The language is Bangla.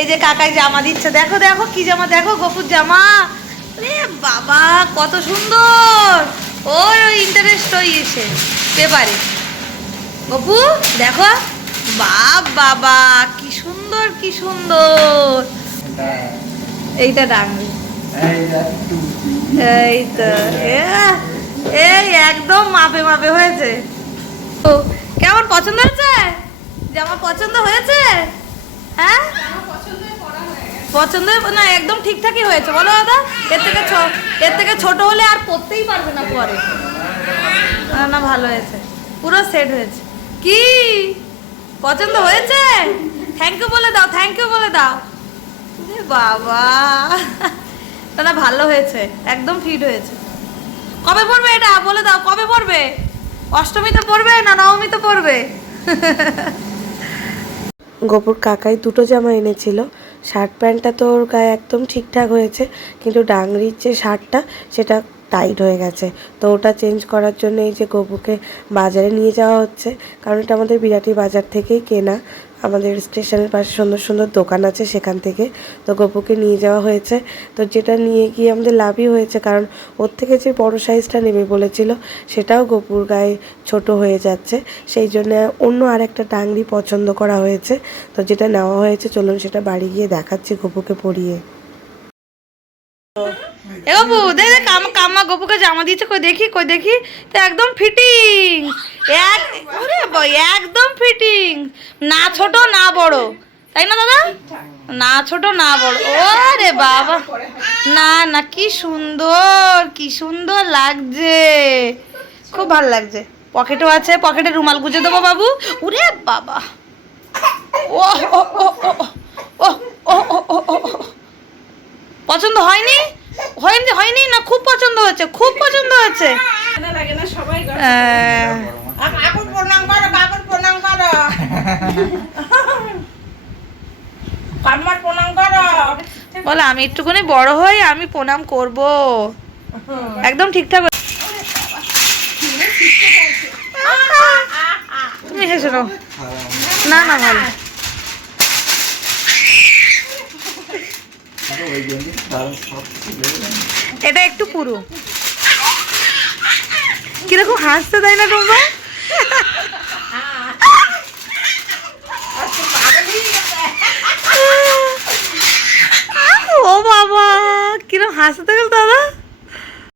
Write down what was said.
এই যে কাকাই জামা দিচ্ছে, দেখো দেখো, কি জামা, দেখো গপুর জামা। রে বাবা, কত সুন্দর। ওর ওই ইন্টারেস্ট ওই এসে, পেপারে। গপু, দেখো। বাপ, বাবা, কি সুন্দর কি সুন্দর। এইটা ডাঙ্গি। এই তো এই একদম মাপে মাপে হয়েছে। কেমন পছন্দ হয়েছে? জামা পছন্দ হয়েছে? হ্যাঁ? পছন্দ না, একদম ঠিকঠাকই হয়েছে। বলো দাদা, এর থেকে এর থেকে ছোট হলে আর পরতেই পারবে না পরে। না না, ভালো হয়েছে। পুরো সেট হয়েছে। কি? পছন্দ হয়েছে? থ্যাংক ইউ বলে দাও থ্যাংক ইউ বলে দাও। বাবা। না না ভালো হয়েছে। একদম ফিট হয়েছে। কবে পড়বে এটা? বলে দাও, কবে পড়বে? অষ্টমীতে পড়বে না নবমীতে পড়বে? গোপুর কাকাই দুটো জামা এনেছিল। শার্ট প্যান্টটা তো ওর গায়ে একদম ঠিকঠাক হয়েছে, কিন্তু ডাংরির যে শার্টটা সেটা টাইট হয়ে গেছে। তো ওটা চেঞ্জ করার জন্য এই যে গপুকে বাজারে নিয়ে যাওয়া হচ্ছে, কারণ এটা আমাদের বিরাটি বাজার থেকেই কেনা। আমাদের স্টেশনের পাশে সুন্দর সুন্দর দোকান আছে সেখান থেকে। তো গপুকে নিয়ে যাওয়া হয়েছে। তো যেটা নিয়ে গিয়ে আমাদের লাভই হয়েছে, কারণ ওর থেকে যে বড় সাইজটা নেবে বলেছিল, সেটাও গপুর গায়ে ছোট হয়ে যাচ্ছে। সেই জন্য অন্য আরেকটা টাংরি পছন্দ করা হয়েছে। তো যেটা নেওয়া হয়েছে, চলুন সেটা বাড়ি গিয়ে দেখাচ্ছি গপুকে পরিয়ে। গপুকে জামা দেখি দেখি। তো একদম ফিটিং এক একদম ফিটিং না ছোট না বড় তাই না দাদা না ছোট না বড় ওরে বাবা না না কি সুন্দর কি সুন্দর লাগছে খুব ভালো লাগছে পকেটও আছে পকেটে রুমাল গুজে দেবো বাবু উরে বাবা ও ও ও ও ও ও ও ও ও ও পছন্দ হয়নি হয়নি হয়নি না খুব পছন্দ হয়েছে খুব পছন্দ হয়েছে আহ, কাকুর প্রণাম করো কাকুর প্রণাম করো কাম্মার প্রণাম বলে, আমি একটুখানি বড় হই, আমি প্রণাম করব। একদম ঠিকঠাক তুমি হেসে না না, ভালো। এটা একটু পুরো। কীরকম হাসতে দেয় না তোমরা? বাঁচতে গেলে